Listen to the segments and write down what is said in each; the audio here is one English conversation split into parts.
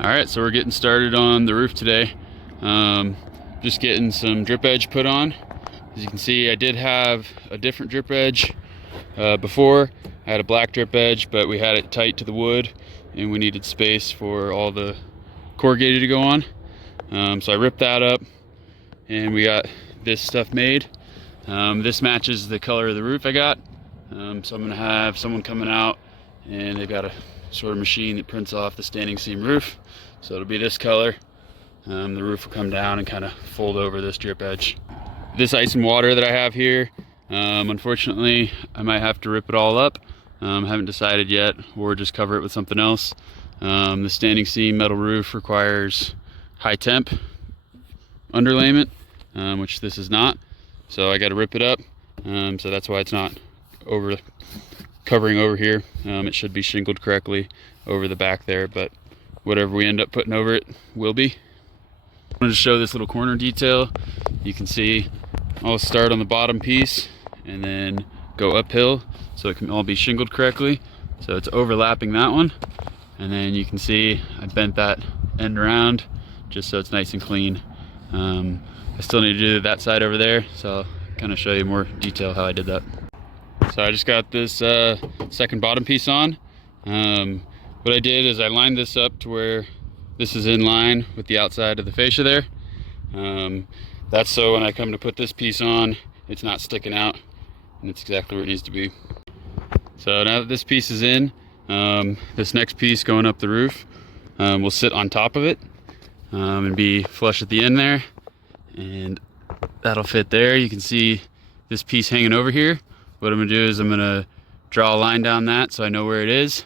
All right, so we're getting started on the roof today. Just getting some drip edge put on. As you can see, I did have a different drip edge before. I had a black drip edge, but we had it tight to the wood and we needed space for all the corrugated to go on. So I ripped that up and we got this stuff made. This matches the color of the roof I got. So I'm gonna have someone coming out and they've got a sort of machine that prints off the standing seam roof. So it'll be this color. The roof will come down and kind of fold over this drip edge. This ice and water that I have here, unfortunately I might have to rip it all up. Haven't decided yet, or just cover it with something else. The standing seam metal roof requires high temp underlayment, which this is not. So I got to rip it up. So that's why it's not covering over here. It should be shingled correctly over the back there, but whatever we end up putting over it will be. I wanted to show this little corner detail. You can see I'll start on the bottom piece and then go uphill so it can all be shingled correctly. So it's overlapping that one, and then you can see I bent that end around just so it's nice and clean. I still need to do that side over there, so I'll kind of show you more detail how I did that. So I just got this second bottom piece on. What I did is I lined this up to where this is in line with the outside of the fascia there. That's so when I come to put this piece on, it's not sticking out, and it's exactly where it needs to be. So now that this piece is in, this next piece going up the roof will sit on top of it and be flush at the end there, and that'll fit there. You can see this piece hanging over here. What I'm gonna do is I'm gonna draw a line down that so I know where it is.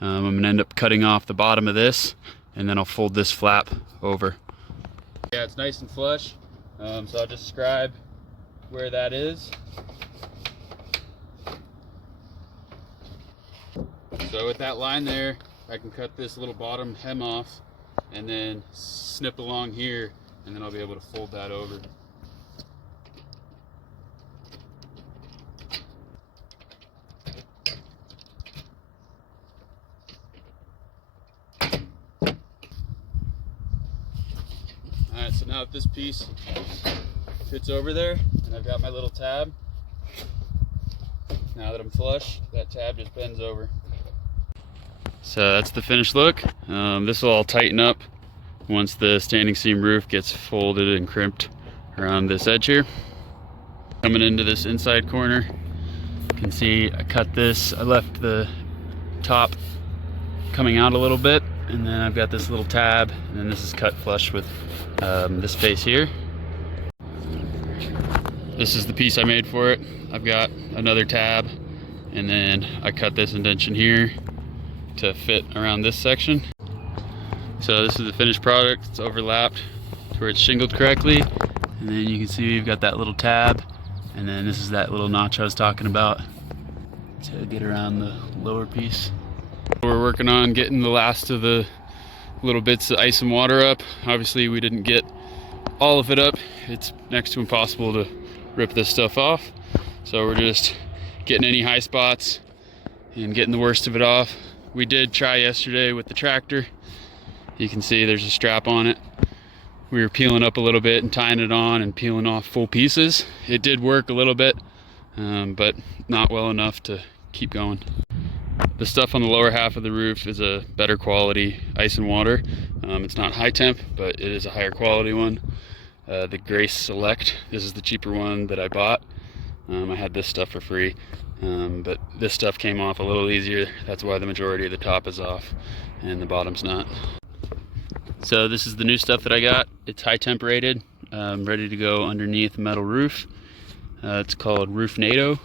I'm gonna end up cutting off the bottom of this, and then I'll fold this flap over. Yeah, it's nice and flush, so I'll just describe where that is. So with that line there, I can cut this little bottom hem off and then snip along here, and then I'll be able to fold that over. Alright, so now that this piece fits over there, and I've got my little tab, now that I'm flush, that tab just bends over. So that's the finished look. This will all tighten up once the standing seam roof gets folded and crimped around this edge here. Coming into this inside corner, you can see I cut this. I left the top coming out a little bit, and then I've got this little tab, and then this is cut flush with this face here. This is the piece I made for it. I've got another tab, and then I cut this indentation here to fit around this section. So this is the finished product. It's overlapped to where it's shingled correctly, and then you can see we've got that little tab, and then this is that little notch I was talking about to get around the lower piece. We're working on getting the last of the little bits of ice and water up. Obviously we didn't get all of it up. It's next to impossible to rip this stuff off, so we're just getting any high spots and getting the worst of it off. We did try yesterday with the tractor. You can see there's a strap on it. We were peeling up a little bit and tying it on and peeling off full pieces. It did work a little bit, but not well enough to keep going. The stuff on the lower half of the roof is a better quality ice and water. It's not high temp, but it is a higher quality one. The Grace Select, this is the cheaper one that I bought. I had this stuff for free, but this stuff came off a little easier. That's why the majority of the top is off and the bottom's not. So this is the new stuff that I got. It's high temp rated, ready to go underneath the metal roof. It's called Roof NATO.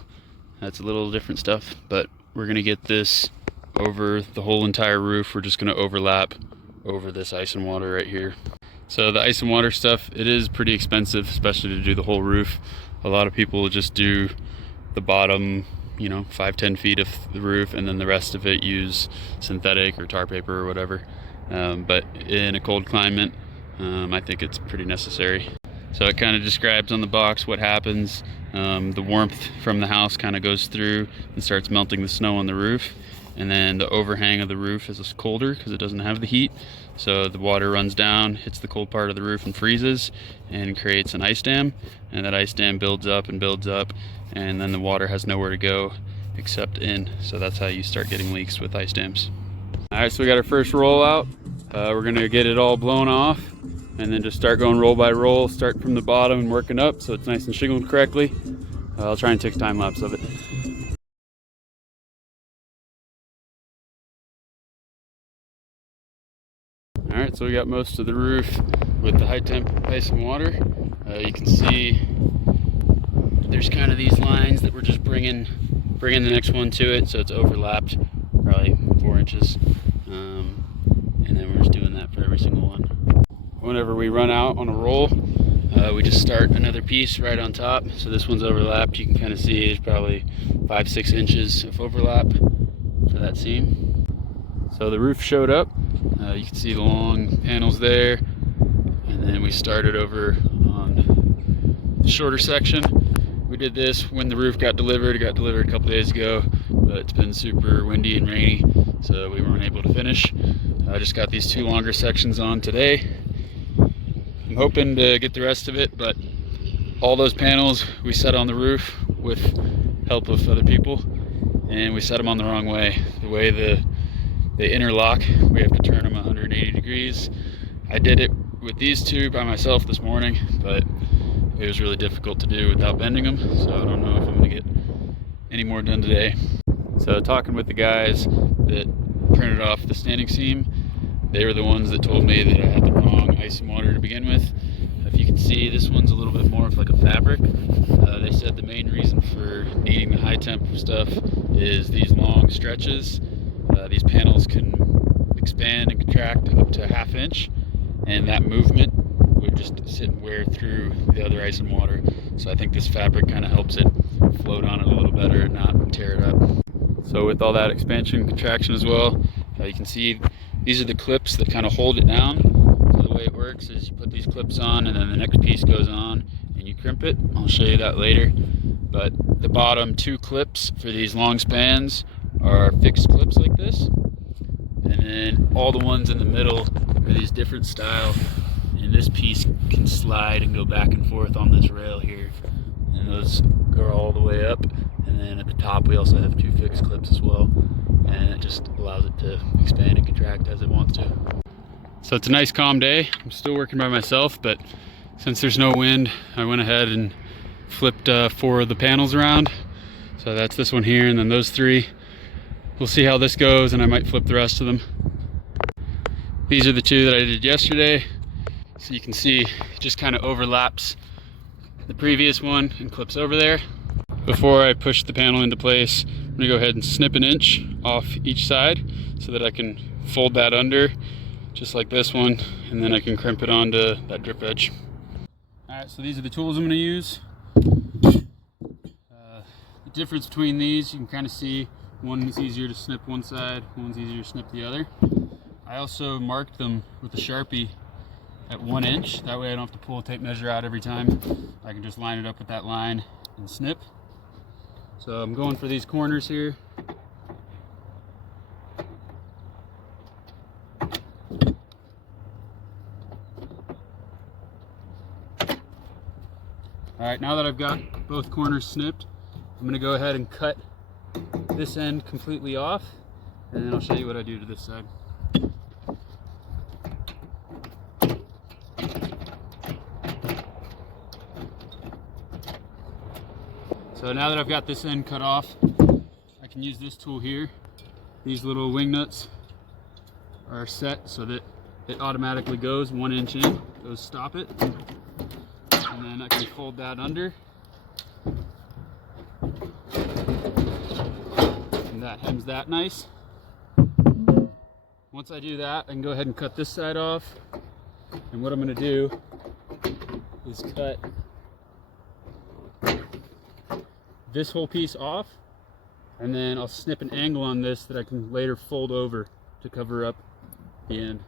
That's a little different stuff, but we're gonna get this over the whole entire roof. We're just gonna overlap over this ice and water right here. So the ice and water stuff, it is pretty expensive, especially to do the whole roof. A lot of people just do the bottom, 5-10 feet of the roof, and then the rest of it use synthetic or tar paper or whatever. But in a cold climate, I think it's pretty necessary. So it kind of describes on the box what happens. The warmth from the house kind of goes through and starts melting the snow on the roof, and then the overhang of the roof is colder because it doesn't have the heat. So the water runs down, hits the cold part of the roof and freezes and creates an ice dam, and that ice dam builds up and builds up, and then the water has nowhere to go except in. So that's how you start getting leaks with ice dams. All right, so we got our first roll out. We're gonna get it all blown off and then just start going roll by roll, start from the bottom and working up so it's nice and shingled correctly. I'll try and take a time lapse of it. All right, so we got most of the roof with the high temp ice and water. You can see there's kind of these lines that we're just bringing the next one to it, so it's overlapped probably 4 inches, and then we're just doing that for every single one. Whenever we run out on a roll, we just start another piece right on top. So this one's overlapped. You can kind of see there's probably 5-6 inches of overlap for that seam. So the roof showed up. You can see the long panels there, and then we started over on the shorter section. We did this when the roof got delivered. It got delivered a couple days ago, but it's been super windy and rainy, so we weren't able to finish. I just got these 2 longer sections on today. I'm hoping to get the rest of it, but all those panels we set on the roof with help of other people, and we set them on the wrong way. The way they interlock, we have to turn them 180 degrees. I did it with these 2 by myself this morning, but it was really difficult to do without bending them, so I don't know if I'm going to get any more done today. So talking with the guys that printed off the standing seam, they were the ones that told me that I had the wrong ice and water to begin with. If you can see, this one's a little bit more of like a fabric. They said the main reason for needing the high temp stuff is these long stretches. These panels can expand and contract up to 1/2 inch, and that movement would just sit and wear through the other ice and water. So I think this fabric kind of helps it float on it a little better and not tear it up. So with all that expansion and contraction as well, you can see these are the clips that kind of hold it down. So the way it works is you put these clips on, and then the next piece goes on and you crimp it. I'll show you that later. But the bottom 2 clips for these long spans are fixed clips like this. And then all the ones in the middle are these different style. And this piece can slide and go back and forth on this rail here. And those go all the way up. And then at the top we also have 2 fixed clips as well. And it just allows it to expand and contract as it wants to. So it's a nice calm day. I'm still working by myself, but since there's no wind, I went ahead and flipped 4 of the panels around. So that's this one here, and then those 3. We'll see how this goes, and I might flip the rest of them. These are the 2 that I did yesterday. So you can see it just kind of overlaps the previous one and clips over there. Before I push the panel into place, I'm gonna go ahead and snip 1 inch off each side so that I can fold that under, just like this one, and then I can crimp it onto that drip edge. All right, so these are the tools I'm gonna use. The difference between these, you can kind of see one is easier to snip one side, one's easier to snip the other. I also marked them with a Sharpie at 1 inch. That way I don't have to pull a tape measure out every time. I can just line it up with that line and snip. So I'm going for these corners here. All right, now that I've got both corners snipped, I'm gonna go ahead and cut this end completely off, and then I'll show you what I do to this side. So now that I've got this end cut off, I can use this tool here. These little wing nuts are set so that it automatically goes 1 inch in, goes stop it, and then I can fold that under. And that hems that nice. Once I do that, I can go ahead and cut this side off. And what I'm gonna do is cut this whole piece off, and then I'll snip an angle on this that I can later fold over to cover up the end.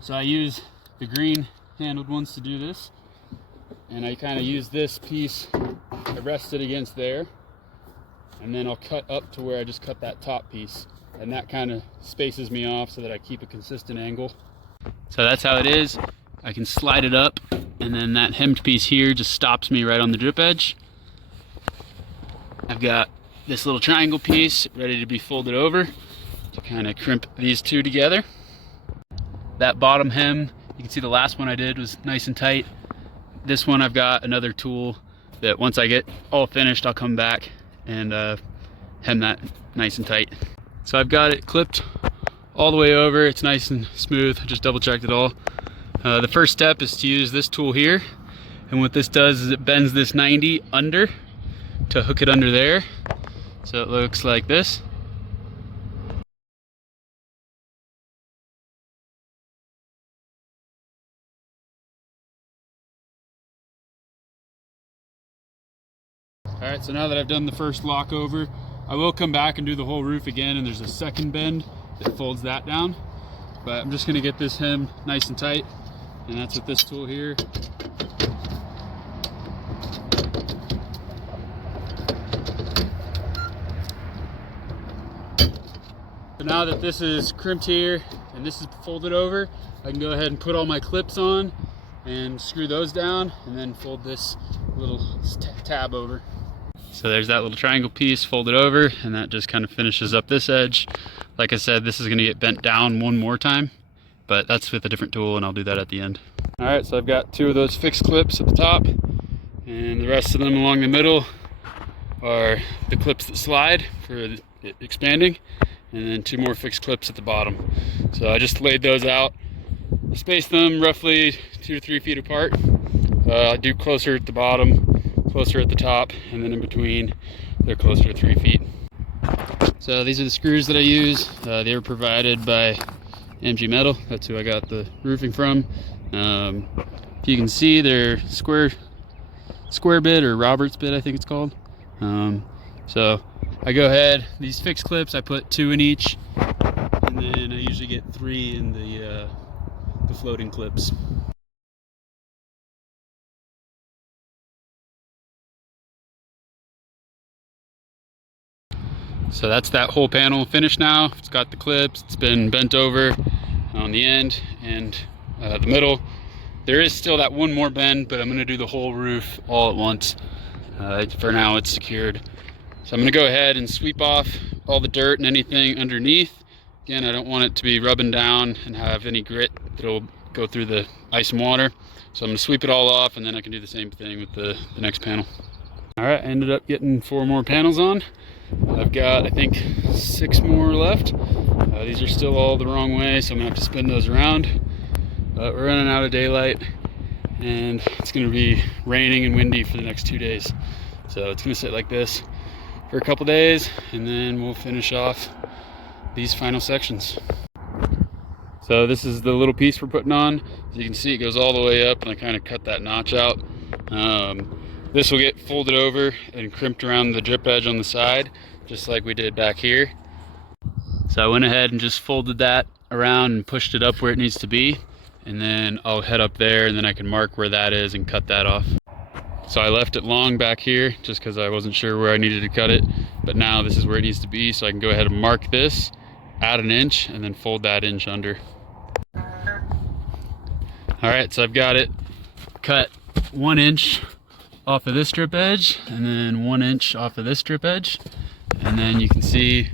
So I use the green handled ones to do this, and I kind of use this piece I rest it against there, and then I'll cut up to where I just cut that top piece, and that kind of spaces me off so that I keep a consistent angle. So that's how it is. I can slide it up, and then that hemmed piece here just stops me right on the drip edge. I've got this little triangle piece ready to be folded over to kind of crimp these two together. That bottom hem, you can see the last one I did was nice and tight. This one I've got another tool that once I get all finished, I'll come back and hem that nice and tight. So I've got it clipped all the way over. It's nice and smooth. I just double checked it all. The first step is to use this tool here, and what this does is it bends this 90 under to hook it under there, so it looks like this. Alright, so now that I've done the first lock over, I will come back and do the whole roof again, and there's a second bend that folds that down. But I'm just going to get this hem nice and tight, and that's with this tool here. So now that this is crimped here and this is folded over, I can go ahead and put all my clips on and screw those down, and then fold this little tab over. So there's that little triangle piece folded over, and that just kind of finishes up this edge. Like I said, this is going to get bent down one more time, but that's with a different tool, and I'll do that at the end. All right, so I've got 2 of those fixed clips at the top, and the rest of them along the middle are the clips that slide for it expanding, and then 2 more fixed clips at the bottom. So I just laid those out, spaced them roughly 2 to 3 feet apart. I do closer at the bottom, closer at the top, and then in between they're closer to 3 feet. So these are the screws that I use. They were provided by MG Metal. That's who I got the roofing from. If you can see, they're square bit, or Roberts bit I think it's called. So I go ahead, these fixed clips I put 2 in each, and then I usually get 3 in the floating clips. So that's that whole panel finished now. It's got the clips, it's been bent over on the end and the middle. There is still that one more bend, but I'm gonna do the whole roof all at once. For now it's secured. So I'm gonna go ahead and sweep off all the dirt and anything underneath. Again, I don't want it to be rubbing down and have any grit that'll go through the ice and water. So I'm gonna sweep it all off, and then I can do the same thing with the next panel. All right, I ended up getting 4 more panels on. I've got, I think, 6 more left. These are still all the wrong way, so I'm gonna have to spin those around. But we're running out of daylight, and it's gonna be raining and windy for the next 2 days. So it's gonna sit like this for a couple days, and then we'll finish off these final sections. So this is the little piece we're putting on. As you can see, it goes all the way up, and I kind of cut that notch out. This will get folded over and crimped around the drip edge on the side, just like we did back here. So I went ahead and just folded that around and pushed it up where it needs to be, and then I'll head up there, and then I can mark where that is and cut that off. So I left it long back here just because I wasn't sure where I needed to cut it, but now this is where it needs to be, so I can go ahead and mark this, add an inch, and then fold that inch under. All right, so I've got it cut 1 inch off of this strip edge, and then 1 inch off of this strip edge, and then you can see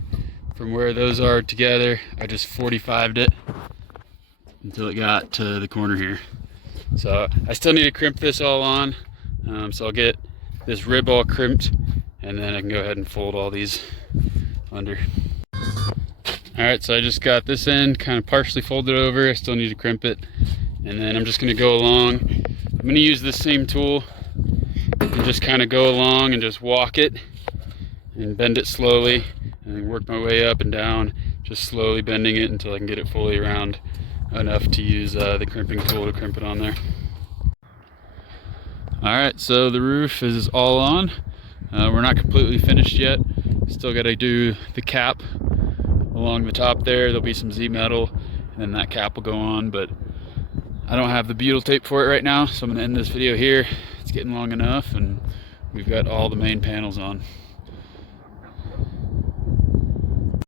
from where those are together, I just 45'd it until it got to the corner here. So I still need to crimp this all on, so I'll get this rib all crimped, and then I can go ahead and fold all these under. All right, so I just got this end kind of partially folded over. I still need to crimp it, and then I'm just going to go along. I'm going to use this same tool and just kind of go along and just walk it and bend it slowly, and then work my way up and down, just slowly bending it until I can get it fully around enough to use the crimping tool to crimp it on there. Alright, so the roof is all on. We're not completely finished yet. Still got to do the cap along the top there. There'll be some Z-metal, and then that cap will go on, but I don't have the butyl tape for it right now, so I'm going to end this video here. It's getting long enough, and we've got all the main panels on.